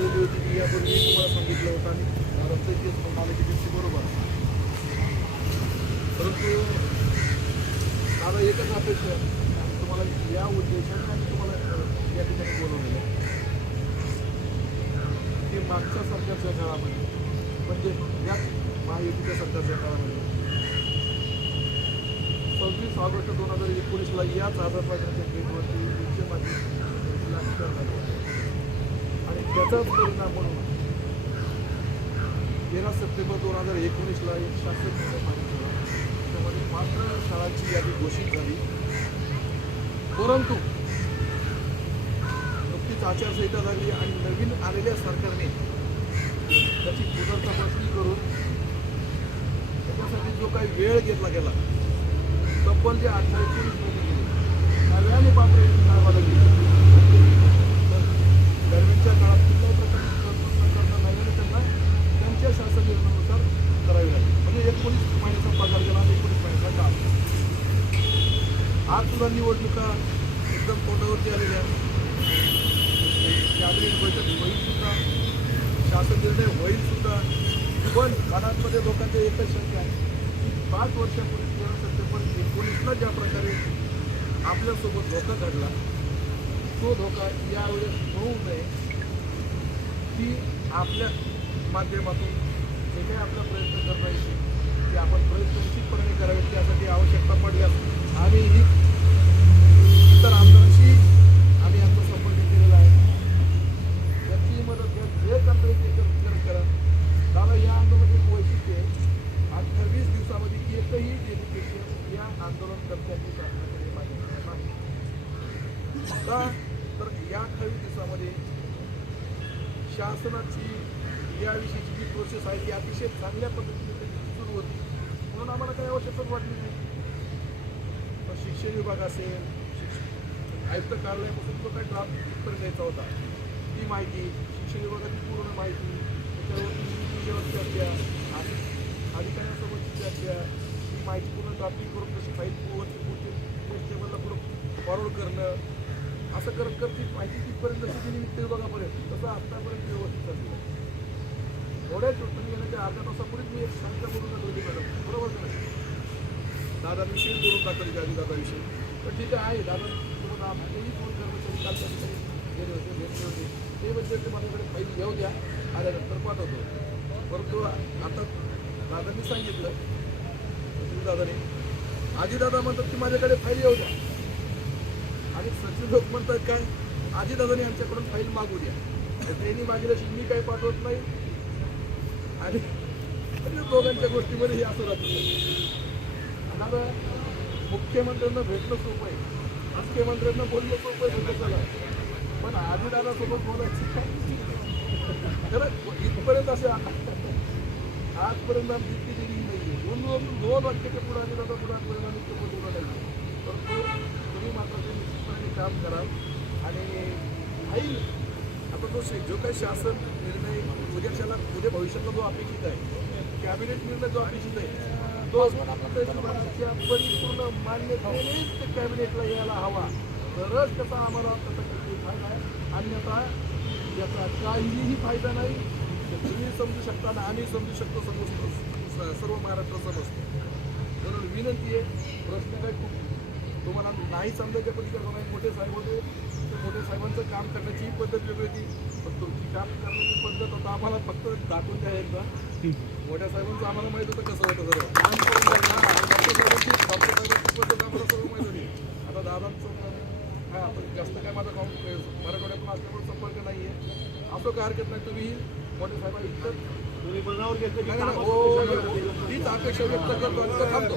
झालेली होती मी यापूर्वी तुम्हाला सांगितलं होतं आणि दादांचं इतिहास म्हणून की त्यांची बरोबर परंतु मला एकच अपेक्षा आहे. तुम्हाला या उद्देशाने आणि तुम्हाला या ठिकाणी बोलवलेलं की मागच्या सरकारच्या काळामध्ये म्हणजे या महायुतीच्या सरकारच्या काळामध्ये सव्वीस ऑगस्ट दोन हजार एकोणीसला याच आझादबाजाच्या गेटवरती उच्च माजी अटक झालं होतं. आणि त्याचाच परिणाम म्हणून तेरा सप्टेंबर दोन हजार एकोणीसला एक शासन निर्णय झाला. त्यामध्ये मात्र शाळांची यादी घोषित झाली. परंतु नुकतीच आचारसंहिता झाली आणि नवीन आलेल्या सरकारने त्याची पुनर्तपासणी करून त्याच्यासाठी जो काही वेळ घेतला गेला तब्बल जे म्हणजे अठरा एकोणीस महिने गेले नव्याने बापरे कामाला गेले तर दरम्यानच्या काळात कुठल्याही प्रकारची तरतूद न करता नव्याने त्यांना त्यांच्या शासन निर्णयानुसार करावी लागली म्हणजे एकोणीस महिन्याचा पगार गेला आणि एकोणीस महिन्याचा काळ आज सुद्धा निवडणुका एकदम तोंडावरती आलेल्या कॅबिनेट बैठक होईल सुद्धा शासन निर्णय होईल सुद्धा पण मनातमध्ये लोकांच्या एकच शंका आहे की पाच वर्षापूर्वी तेरा सप्टेंबर एकोणीसला ज्या प्रकारे आपल्यासोबत धोका घडला तो धोका यावेळेस होऊ नये की आपल्या माध्यमातून जे काही आपला प्रयत्न करता येईल ते आपण प्रयत्न निश्चितपणे करावेत त्यासाठी आवश्यकता पडल्यास आम्ही ही इतर आमदारांशी आम्ही आमचा संपर्क केलेला आहे याची मदत घ्या जे करता येईल ते कर- करा दादा या आंदोलनाचे एक वैशिष्ट्य आहे अठ्ठावीस दिवसामध्ये एकही आंदोलन या शासनाकडे नाही का तर या अठ्ठावीस दिवसामध्ये शासनाची याविषयीची जी प्रोसेस आहे ती अतिशय चांगल्या पद्धतीने सुरू होती. म्हणून आम्हाला काही आवश्यकच वाटली नाही. पण शिक्षण विभाग असेल आयुक्त कार्यालयापासून जो काही ड्राफ्ट उत्तर होता ती माहिती शिक्षण विभागाची पूर्ण माहिती त्याच्यावरती विषयावर चर्चा आणि अधिकाऱ्यांसोबतची चर्चा माहिती पूर्ण ड्राफ्टिंग करून कशी फाईल वरती पुढचे कॉन्स्टेबलला पुढं फॉरवर्ड करणं असं करत करत ती माहिती तिथपर्यंत जशी गेली विभागापर्यंत तसं आत्तापर्यंत व्यवस्थित चाललं आहे. थोड्या तुम्ही येण्याच्या अर्ध्या तासापूर्वीच मी एक शंका बोलून होती म्हणजे मॅडम. बरोबर का नाही? दादाविषयी बोलून दाखवली गाडी दादाविषयी. पण ठीक आहे दादा तुम्हाला आपल्याही फोन कर्मचारी काल त्या गेले होते भेटले होते ते म्हणजे ते माझ्याकडे फाईल घेऊ द्या. आल्यानंतर पाठवतो. परंतु आता दादांनी सांगितलं दादाने. आजीदादा म्हणतात की माझ्याकडे फाईल येऊ द्या. आणि सचिन लोक म्हणतात काय आजीदादाने यांच्याकडून आमच्याकडून फाईल मागू द्या. त्यांनी माझी मागितल्याशी मी काही पाठवत नाही. आणि दोघांच्या गोष्टीमध्ये हे असं राहतं. आता मुख्यमंत्र्यांना भेटणं सोपं आहे. मुख्यमंत्र्यांना बोलणं सोपं आहे भेटत चला पण आजीदादासोबत बोलायचं काय? खरं इथपर्यंत असे आजपर्यंत आमची दिली दोन दोन दोन वाक्याच्या पुढे आजीदादा पुढे आजपर्यंत आम्ही इतकं बोललो नाही परंतु तुम्ही मात्र ते निश्चितपणे काम कराल. आणि होईल आता तो जो काही शासन निर्णय उद्याच्याला उद्या भविष्यातला जो अपेक्षित आहे कॅबिनेट निर्णय जो अपेक्षित आहे तो त्याच्या परिपूर्ण मान्यतेनेच ते कॅबिनेटला यायला हवा. तरच त्याचा आम्हाला त्याचा काही फायदा आहे. अन्यथा याचा काहीही फायदा नाही. तुम्ही समजू शकता आणि आम्ही समजू शकतो समजतो स- सर्व महाराष्ट्र समजतो म्हणून विनंती आहे प्रश्न काय खूप तुम्हाला नाही समजायच्या पलीकडे नाही मोठे साहेब होते. ते मोठे साहेबांचं काम करण्याची ही पद्धत वेगळी होती. पण तुमची काम करण्याची पद्धत आता आम्हाला फक्त दाखवून द्या एकदा. मोठ्या साहेबांचं आम्हाला माहीत होतं कसं होतं सर्व काम करून द्या ना. डॉक्टर साहेबांची डॉक्टर साहेबांची पद्धत आम्हाला सर्व माहीत होती आता दादांचं काय आपण जास्त काय माझा काम मराठवाड्यातून असल्यामुळे संपर्क नाही आहे असं काय हरकत नाही. तुम्ही मोठे साहेबांना इतकं हो, हो, नाही. तीच अपेक्षा व्यक्त करतो आणि तो थांबतो